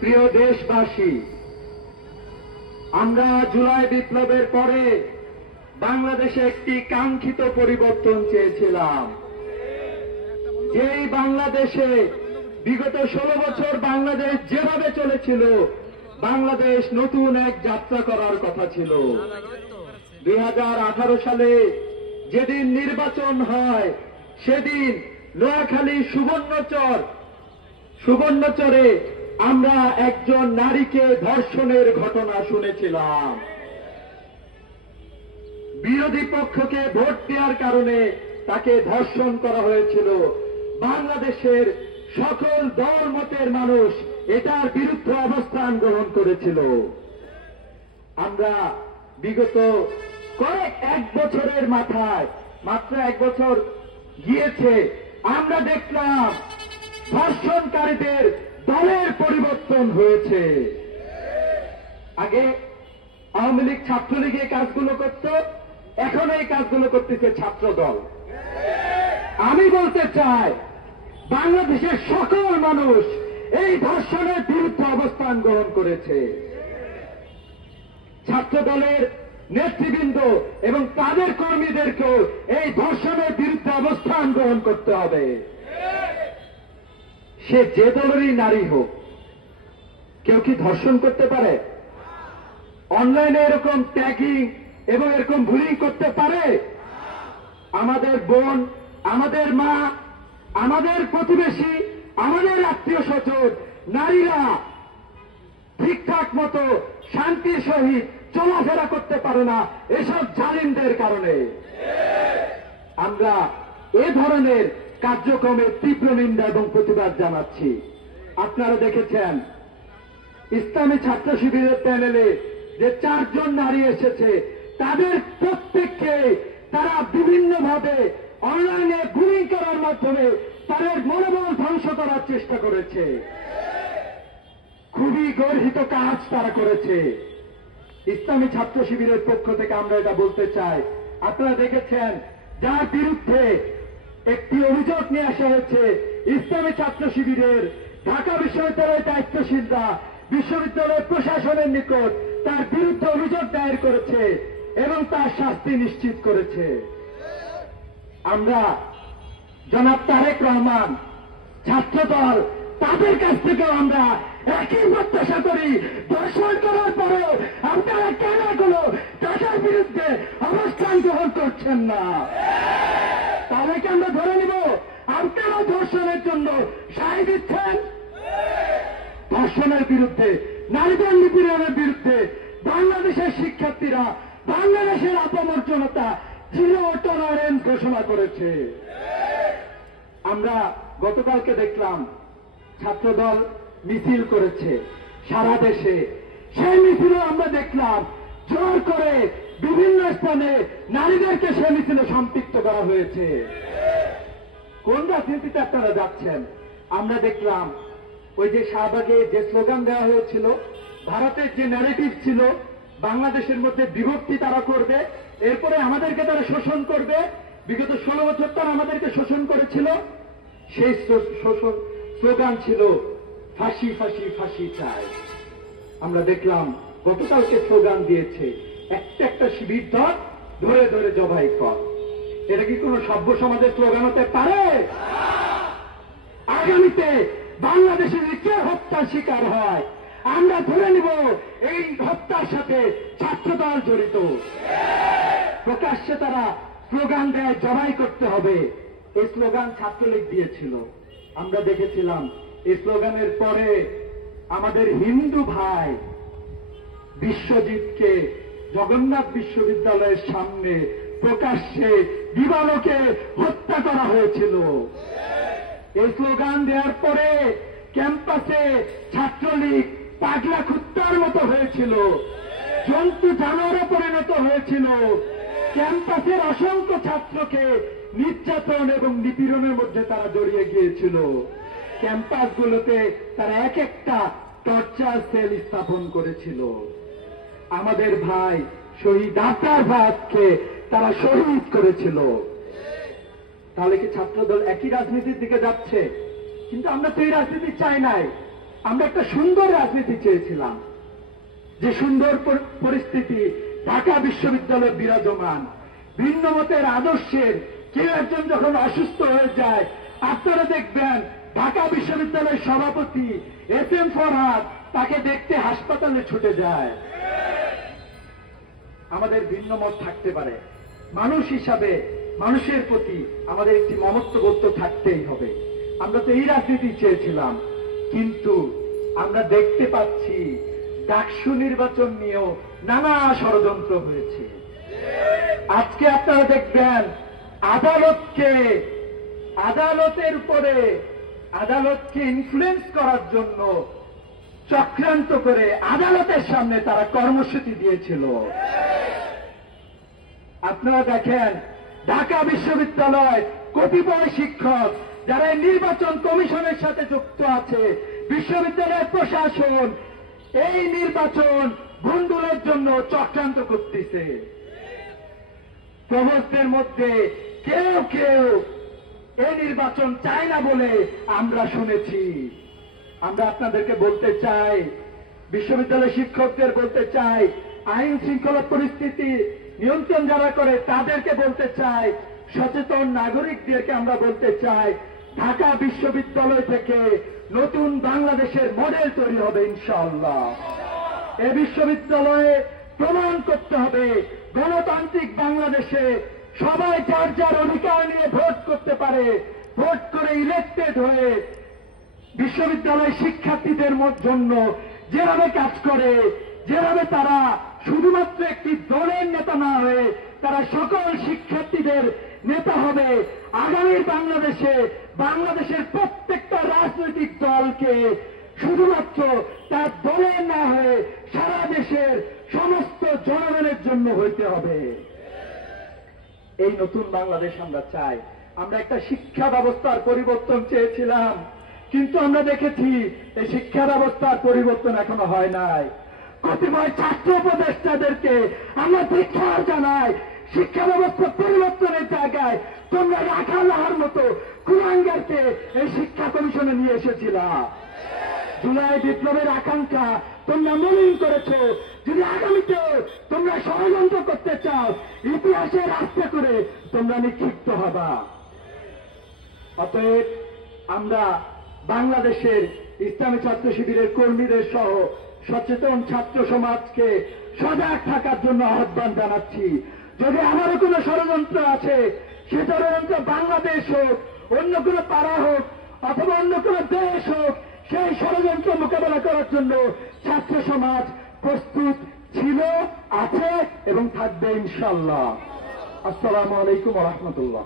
প্রিয় দেশবাসী, আমরা জুলাই বিপ্লবের পরে বাংলাদেশে একটি কাঙ্ক্ষিত পরিবর্তন চেয়েছিলাম। যেই বাংলাদেশে বিগত 16 বছর বাংলাদেশ যেভাবে চলেছিল, বাংলাদেশ নতুন এক যাত্রা করার কথা ছিল। 2018 সালে যেদিন নির্বাচন হয়, সেদিন নোয়াখালী সুবর্ণচরে আমরা একজন নারীকে ধর্ষণের ঘটনা শুনেছিলাম। বিরোধী পক্ষকে ভোট দেওয়ার কারণে তাকে ধর্ষণ করা হয়েছিল। বাংলাদেশের সকল দল মতের মানুষ এটার বিরুদ্ধে অবস্থান গ্রহণ করেছিল। আমরা বিগত কয়েক এক বছরের মাথায়, মাত্র 1 বছর গিয়েছে, আমরা দেখলাম ধর্ষণকারীদের দলের পরিবর্তন হয়েছে। আগে আওয়ামী লীগ ছাত্রলীগ এই কাজগুলো করত, এখন এই কাজগুলো করতেছে ছাত্র দল। আমি বলতে চাই, বাংলাদেশের সকল মানুষ এই ধর্ষণের বিরুদ্ধে অবস্থান গ্রহণ করেছে। ছাত্র দলের নেতৃবৃন্দ এবং তাদের কর্মীদেরকেও এই ধর্ষণের বিরুদ্ধে অবস্থান গ্রহণ করতে হবে। সে যে দলেরই নারী হোক, কেউ কি ধর্ষণ করতে পারে? অনলাইনে এরকম ট্যাগিং এবং এরকম বুলিং করতে পারে? আমাদের বোন, আমাদের মা, আমাদের প্রতিবেশী, আমাদের আত্মীয় স্বজন নারীরা ঠিকঠাক মতো শান্তির সহিত চলাফেরা করতে পারে না এসব জালিমদের কারণে। আমরা এ ধরনের কার্যক্রমে তীব্র নিন্দা এবং প্রতিবাদ জানাচ্ছি। আপনারা দেখেছেন ইসলামী ছাত্র শিবিরের প্যানেলে যে 4 জন নারী এসেছে, তাদের প্রত্যেককে তারা বিভিন্নভাবে অনলাইনে বুলিং করার মাধ্যমে তাদের মনোবল ধ্বংস করার চেষ্টা করেছে। খুবই গর্হিত কাজ তারা করেছে। ইসলামী ছাত্র শিবিরের পক্ষ থেকে আমরা এটা বলতে চাই, আপনারা দেখেছেন যার বিরুদ্ধে একটি অভিযোগ নিয়ে আসা হয়েছে, ইসলামী ছাত্র শিবিরের ঢাকা বিশ্ববিদ্যালয়ের দায়িত্বশীলরা বিশ্ববিদ্যালয় প্রশাসনের নিকট তার বিরুদ্ধে অভিযোগ দায়ের করেছে এবং তার শাস্তি নিশ্চিত করেছে। আমরা জনাব তারেক রহমান, ছাত্রদল, তাদের কাছ থেকেও আমরা একই প্রত্যাশা করি। ধর্ষণ করার পরেও আপনারা কেন এগুলো তাদের বিরুদ্ধে অবস্থান গ্রহণ করছেন না? তাদেরকে আমরা ধরে নিব? আপনারা ধর্ষণের জন্য সায় দিচ্ছেন। ধর্ষণের বিরুদ্ধে, নারীদের নিপীড়নের বিরুদ্ধে বাংলাদেশের শিক্ষার্থীরা বাংলাদেশের আপামর জনতা জিরো টলারেন্স ঘোষণা করেছে। আমরা গতকালকে দেখলাম ছাত্রদল মিছিল করেছে সারা দেশে। সেই মিছিলে আমরা দেখলাম জোর করে বিভিন্ন স্থানে নারীদেরকে সেই মিছিলে সম্পৃক্ত করা হয়েছে। কোন রাজনীতিতে আপনারা যাচ্ছেন? আমরা দেখলাম ওই যে শাহবাগে যে স্লোগান দেওয়া হয়েছিল, ভারতের যে ন্যারেটিভ ছিল বাংলাদেশের মধ্যে বিভক্তি তারা করবে, এরপরে আমাদেরকে তারা শোষণ করবে। বিগত 16 বছর তারা আমাদেরকে শোষণ করেছিল। সেই শোষণ স্লোগান ছিল ফাঁসি ফাঁসি ফাঁসি চাই। আমরা দেখলাম গতকালকে স্লোগান দিয়েছে একটা শিবির ধরে ধরে জবাই কর। এটা কি কোন সভ্য সমাজের স্লোগান হতে পারে? আগামীতে বাংলাদেশের কে হত্যার শিকার হয়, আমরা ধরে নিব এই হত্যার সাথে ছাত্রদল জড়িত। প্রকাশ্যে তারা স্লোগান দেয় জবাই করতে হবে। এই স্লোগান ছাত্রলীগ দিয়েছিল, আমরা দেখেছিলাম। এই স্লোগানের পরে আমাদের হিন্দু ভাই বিশ্বজিৎকে জগন্নাথ বিশ্ববিদ্যালয়ের সামনে প্রকাশ্যে দিবালোকে হত্যা করা হয়েছিল। এই স্লোগান দেওয়ার পরে ক্যাম্পাসে ছাত্রলীগ পাগলা কুত্তার মতো হয়েছিল, জন্তু জানোয়ারে পরিণত হয়েছিল। ক্যাম্পাসের অসংখ্য ছাত্রকে নির্যাতন এবং নিপীড়নের মধ্যে তারা জড়িয়ে গিয়েছিল। ক্যাম্পাসগুলোতে তারা এক একটা টর্চার সেল স্থাপন করেছিল। আমাদের ভাই শহীদ আফতার ভাইকে তারা শহীদ করেছিল। তাহলে কি ছাত্রদল একই রাজনীতির দিকে যাচ্ছে? কিন্তু আমরা তো এই রাজনীতি চাই নাই। আমরা একটা সুন্দর রাজনীতি চেয়েছিলাম, যে সুন্দর পরিস্থিতি ঢাকা বিশ্ববিদ্যালয়ে বিরাজমান। ভিন্ন মতের আদর্শের কেউ একজন যখন অসুস্থ হয়ে যায়, আপনারা দেখবেন ঢাকা বিশ্ববিদ্যালয়ের সভাপতি SM ফরহাদ তাকে দেখতে হাসপাতালে ছুটে যায়। আমাদের ভিন্ন মত থাকতে পারে, মানুষ হিসাবে মানুষের প্রতি আমাদের একটি মমত্ববোধ থাকতেই হবে। আমরা তো এই রাজনীতি চেয়েছিলাম, কিন্তু আমরা দেখতে পাচ্ছি ডাকসু নির্বাচন নিয়েও নানা ষড়যন্ত্র হয়েছে। আজকে আপনারা দেখবেন আদালতের উপরে আদালতকে ইনফ্লুয়েন্স করার জন্য চক্রান্ত করে আদালতের সামনে তারা কর্মসূচি দিয়েছিল। আপনারা দেখেন ঢাকা বিশ্ববিদ্যালয় কতিপয় শিক্ষক যারা নির্বাচন কমিশনের সাথে যুক্ত আছে, বিশ্ববিদ্যালয়ের প্রশাসন এই নির্বাচন ভণ্ডুলের জন্য চক্রান্ত করতেছে। প্রভোস্টের মধ্যে কেউ কেউ এই নির্বাচন চায় না বলে আমরা শুনেছি। আমরা আপনাদেরকে বলতে চাই, বিশ্ববিদ্যালয় শিক্ষকদের বলতে চাই, আইন শৃঙ্খলা পরিস্থিতি নিয়ন্ত্রণ যারা করে তাদেরকে বলতে চাই, সচেতন নাগরিকদেরকে আমরা বলতে চাই, ঢাকা বিশ্ববিদ্যালয় থেকে নতুন বাংলাদেশের মডেল তৈরি হবে ইনশাআল্লাহ। এই বিশ্ববিদ্যালয়ে প্রমাণ করতে হবে গণতান্ত্রিক বাংলাদেশে সবাই যার যার অধিকার নিয়ে ভোট করতে পারে, ভোট করে ইলেক্টেড হয়ে বিশ্ববিদ্যালয় শিক্ষার্থীদের জন্য যেভাবে কাজ করে, যেভাবে তারা শুধুমাত্র একটি দলের নেতা না হয়ে তারা সকল শিক্ষার্থীদের নেতা হবে। আগামীর বাংলাদেশের প্রত্যেকটা রাজনৈতিক দলকে শুধুমাত্র তার দলের না হয়ে সারা দেশের সমস্ত জনগণের জন্য হইতে হবে। এই নতুন বাংলাদেশ আমরা চাই। আমরা একটা শিক্ষা ব্যবস্থার পরিবর্তন চেয়েছিলাম, কিন্তু আমরা দেখেছি এই শিক্ষা ব্যবস্থার পরিবর্তন এখনো হয় নাই। কতিপয় ছাত্র উপদেষ্টাদেরকে আমরা ধিক্কার জানাই, শিক্ষা ব্যবস্থা পরিবর্তনের জায়গায় তোমরা রাখালার মতো কুলাঙ্গারকে এই শিক্ষা কমিশনে নিয়ে এসেছিলা। জুলাই বিপ্লবের আকাঙ্ক্ষা তোমরা মলিন করেছ। যদি আগামীতে তোমরা ষড়যন্ত্র করতে চাও, ইতিহাসের রাস্তা করে তোমরা নিক্ষিপ্ত হবা। অতএব আমরা বাংলাদেশের ইসলামী ছাত্র শিবিরের কর্মীদের সহ সচেতন ছাত্র সমাজকে সজাগ থাকার জন্য আহ্বান জানাচ্ছি। যদি আমারও কোনো ষড়যন্ত্র আছে, সে ষড়যন্ত্র বাংলাদেশ হোক, অন্য কোনো পাড়া হোক অথবা অন্য কোনো দেশ হোক, সেই ষড়যন্ত্র মোকাবেলা করার জন্য ছাত্র সমাজ প্রস্তুত ছিল, আছে এবং থাকবে ইনশাআল্লাহ। আসসালামু আলাইকুম ওয়া রাহমাতুল্লাহ।